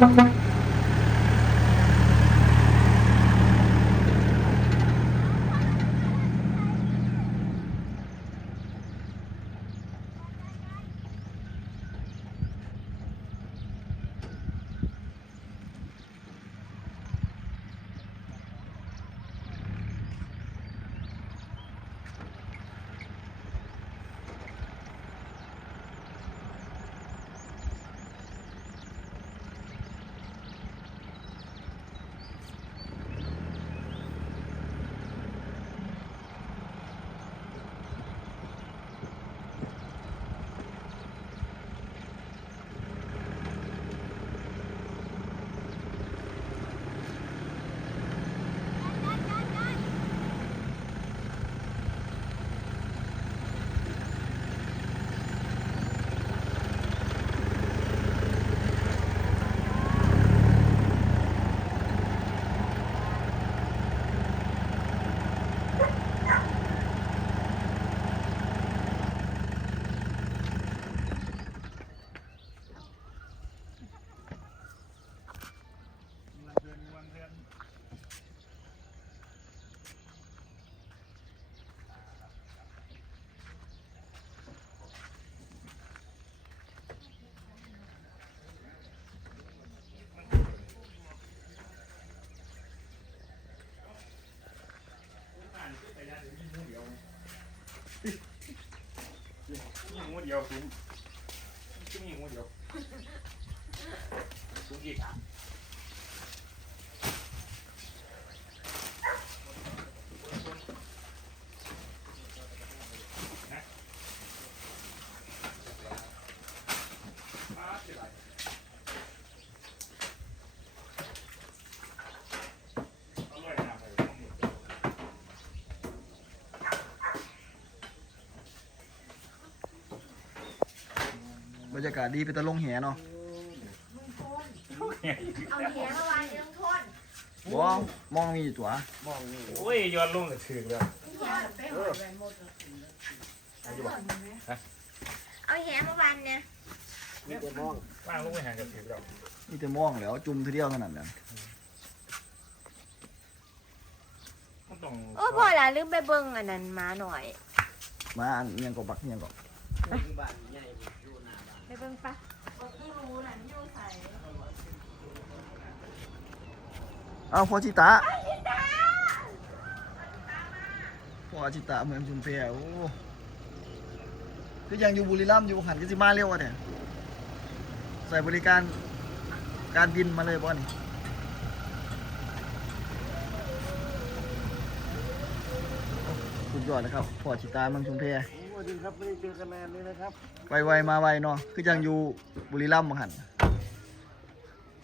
มี งูเดียวสูงก็มีงูเดียวสูงอีกเอาเลยนะไป บ รรยากาศดีไปตะลงแหเนาะเอาแหมาวางในลงโทษว้าวมองมีอยู่ตัวโอ้ยย้อนลงกับถือเลยเอาแหมาวางเนี่ยว่างลงไปหากับถือเรามีแต่มองแล้วจุ่มทีเดียวขนาดนั้นมันต้องโอ้พอละลืมไปเบิ่งอันนั้นมาหน่อย มาอันเนียงก็บักเนียงก็ไป เบิ่งปะคือรู้นั่นอยู่ใส่เอาพอชิตะพอชิตะเมืองชุมเพโอ้คือยังอยู่บุรีรัมย์อยู่หันกันสิมาเร็วอะเนี่ยใส่บริการการบินมาเลยบ่นี่สุดยอดนะครับพอชิตาเมืองชุมเพส วัสดีครับไม่ได้เจอกันนานเลยนะครับไวๆมาไวเนาะคือยังอยู่บุรีรัมย์บ่หัน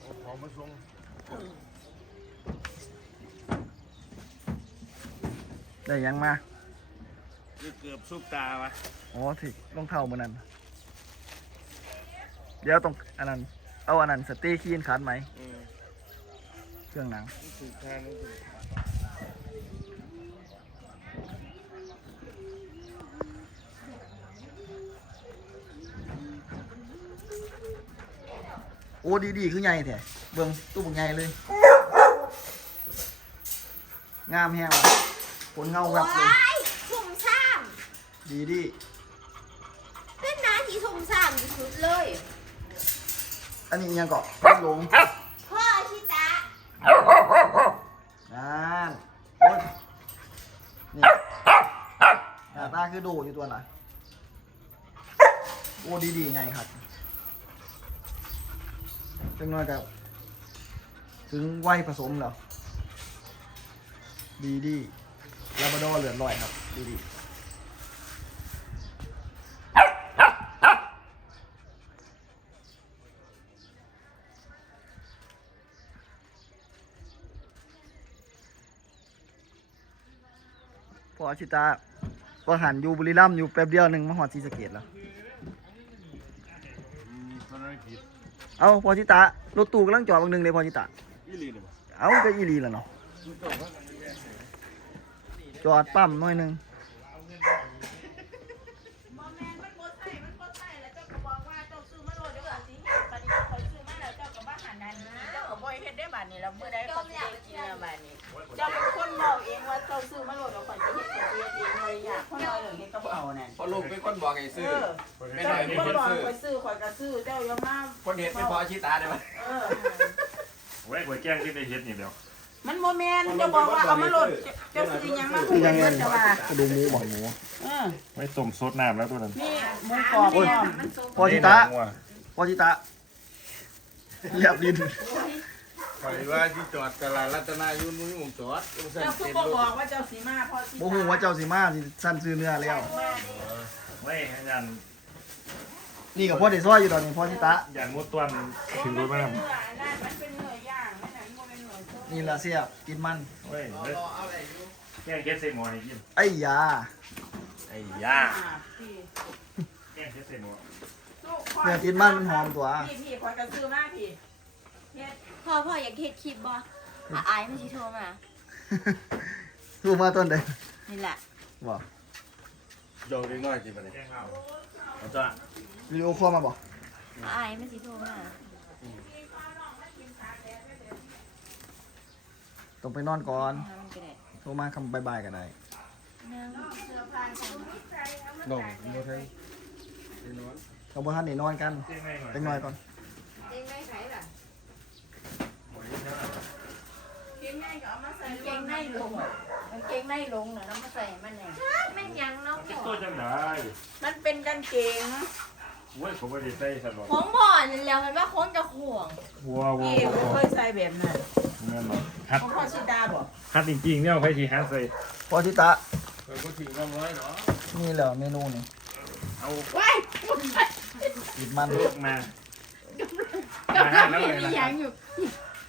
เอาของมาส่งได้หยังมาเกือบซุปตาวะอ๋อที่รองเท้ามันนั้นเดี๋ยวต้องอันนั้นเอาอันนั้นสเตย์คีนขาดไหมอืมเครื่องหนัง ถูกทางนี่ถูก โอ้ดีๆคือใหญ่แท้เบิ่งตู้บักใหญ่เลย งามแฮงว่ะผลเงาแวบเลยสุ่มซ่ามดีดีเป็นนาที่สุ่มซ่ามที่สุดเลย อันนี้ยังเกาะลงพ่ออาชิตะนั่นโอ้ยนี่หน้าตาคือโดอยู่ตัวน่ะโอ้ดีๆไงครับ จังน้อยกับถึงวัยผสมแล้วดีดีลาบาดอเหลือลอยครับ ดีดีพออาชิตาก็หันอยู่บุรีรัมย์อยู่แป๊บเดียวหนึ่งมาหอดซีสเกตแล้ว อืมตอนนั้นผิด เอาพอชิตารถตู้กำลังจอดบางหนึ่งเลยพอชิตาอีหลีเนี่ยบ่เอาก็อีหลีแล้วเนาะมันต้องว่าจอดปั๊มหน่อยหนึง โมแมนมันบ่ใส่มันบ่ใส่แล้วเจ้าก็บอกว่าเจ้าซื้อมาโลดเด้อสิปฏิบัติคอยซื้อมาแล้วเจ้าก็บ่หันนั้นนะ ได้บาทนี้แล้วเมื่อใดเขาจะได้กินแล้วบาทนี้เจ้าเป็นคนบอกเองว่าเจ้าซื้อมาโหลดเอาข่อยจะเฮ็ดจะเฮ็ดเองเลยอยากคนน้อยเหลือเฮ็ดกระเป๋านั่นพอลูกเป็นคนบอกให้เอซื้ออไม่เจ้าได้เป็นเป็นคนคนบอกซื้อข่อยซื้อข่อยก็ซื้อเจ้าอย่ามาคนเห็นเป็นพอชิตาได้ไหมเออ ไว้ไว้แกล้งที่ได้เฮ็ดนี่เดียวมันโมแมนจะบอกว่าเอามาโหลดเจ้าซื้อหยังมาคือยังไงเจะว่ากระดูกหมูบ่หมูเออไว้ต้มซดน้ำแล้วตัวนั้นนี่หมูกรอบพร้อมพอชิตะพอชิตะเหยียบดิน คอยว่าที่จอดตลาดรัตนายุนมุ้ยมงจอดต้องสั่นเจ้าคือเต็มบ่รบอกถว่าเจ้าสีมาเพราะสิบ่ฮู้ว่าเจ้าสิมาสิสั้นซื้อเนื้อแล้วไว้ให้ยันนี่กับพ่อได้ซอยอยู่ตอนนี้พ่อชิตะ ยันมุดตัวนถึงรู้ไหมเนื้อนั่นมันเป็นเนื้อย่างนั่นน่ะมันเป็นเนื้อสดนี่ละเสียบกินมันไว้เฮ้ยแกล้งเฮ็ดใส่หม้อให้กินไอ้ยาไอ้ย่าอ่าพี่แกล้งเฮ็ดใส่หม้อลูกพ่อเนื้อกินมันมันหอมตัวพี่พี่ข่อยก็ซื้อมาพี่เฮ็ด พ่อพ่ออยากเฮ็ดคลิปบ่อะอายมันสิโทรมารู้มาต้นเด้นี่แหละบ่โยงเล็กน้อยจีบอะไรแกล้งเอาเอาจ้ะวิดีโอคอลมาบ่อะอายมันสิโทรมาต้องไปนอนก่อนเอามันก็ได้โทรมาคำบายๆก็ได้นั่งน้องโมไทยเป็นนอนเขาบ่ทันได้นอนกันแกล้งให้หน่อยเป็นหน่อยก่อน เองได้ไสล่ะหมดแล้วนะ เกงในก็เอามาใส่กางเกงในลงอะกางเกงในลงน่ะแล้วมาใส่มันแหน่แม่นยังเนาะคิดพ่ตัอวจังได้มันเป็นกางเกงโว้ยผมไม่ได้ใส่สลบของพ่อนี่แล้วมันว่าของจะห่วงวัววัวพี่วับ่วเคยใส่แบบนั้นเงินหรอฮัดของพ่อชิดาบ่ฮัดจริงๆเนี่ยใครที่ฮัดใส่พ่อชิตะคอยก็ถึงน้องร้อยเนาะนี่แหละเมนูนี่เอาว้ายกินมันลูกมา กำลังเห็นอีหยังอยู่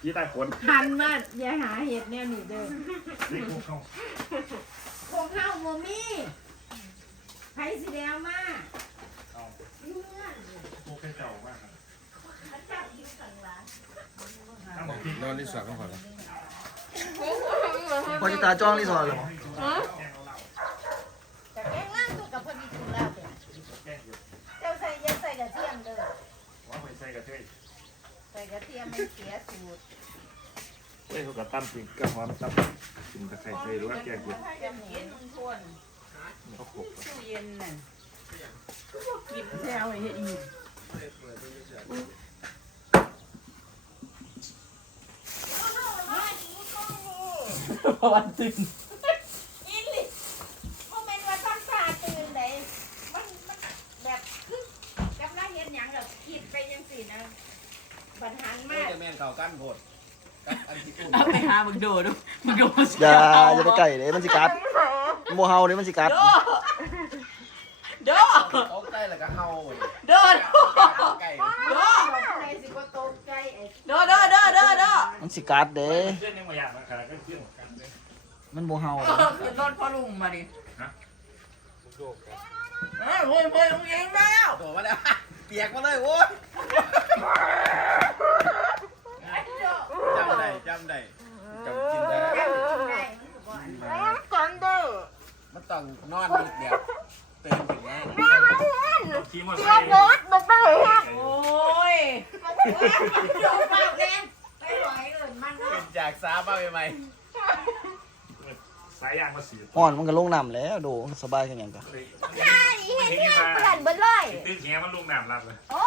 ยี่ตาขนหันมาอย่าหาเห็ดแนวนี้เด้อนี่กูเข้าของข้าวบ่มีไผสิได้เอามากูแค่เจ้ามากครับทั้งหมดที่นอนที่สระของเขาพ่อชิตะจ้องรีสอร์ทเหรอ แต่แกงล่างตัวกับพอดีถูกแล้วเด้อ แกล้งอยู่ เจ้าใส่อย่าใส่กระเทียมเด้อ ว่าไปใส่กระเทย ใส่กระเทียมมันเสียสูตรเฮ้ยเขาก็ตั้มจริงกระหอมตั้มกินกระไข่ใส่หรือว่าแกงอยู่ให้กันเย็นมันทวนเขาขบตู้เย็นน่ะก็บ่กินแซวไอ้เฮ็ดอีกวันตื่น อินลิโมเมนต์ว่าต้องตาตื่นเลยมันมันแบบคือกำลังเห็นหยังแบบคิดไปยังสินะบันหัน ไม่ มาก จะแม่นเข่ากั้นโพดกันอันที่อุ่น เอาไป หาบักโดดูบักโดอย่าอย่าไปใกล้เด้มันสิกัดโมเฮาเด้มันสิกัดโดโดเอาใกล้แล้วก็เฮาเว้ยโดโดเอาใกล้โดใครสิบ่ตกใจไอ้โดโดโดโดโดมันสิกัดเด้เพื่อนยังไม่อยากมาขนาดก็เพื่อนกันเลยมันโมเฮาเอเด้อขึ้นรถพ่อลุงมาดิฮะเออโวยโวยลุงเองมาแล้วโดดมาแล้วเปียกมาเลยโว้ยจำได้จำได้ จำกินได้ก่อนเด้อมันต้องนอนนิดเดียวตื่นถึงแล้วขี่มอเตอร์ไซค์โอ้ยโดนปากแดงไปหอยเอิ้นมันเนาะเป็นจากสาบ้าใหม่สายยางมาสีอ่อนมันก็ลงน้ำแล้วดูสบายกันหยังกะใช่เห็นเนี่ยเปื่อนเบิดเลยตื้อแขมันลงน้ำรับเลยโอ้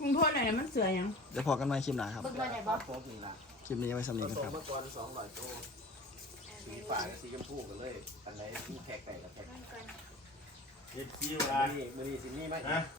มึงโทษหน่อยนะมันเสือยัง เดี๋ยวพอกันใหม่คลิปหน้าครับเบิ่งมาได้บ่ๆพบนี่ล่ะคลิปนี้ไว้สำนีกันส่คงรับ มาก่อนสองร้อยโตสีฟ้ากับสีชมพูกันเลยอันไหนที่แขกแต่กับแขกเฮ็ดซีมืว่าอนี้มือนี้สินี่ไหมฮะ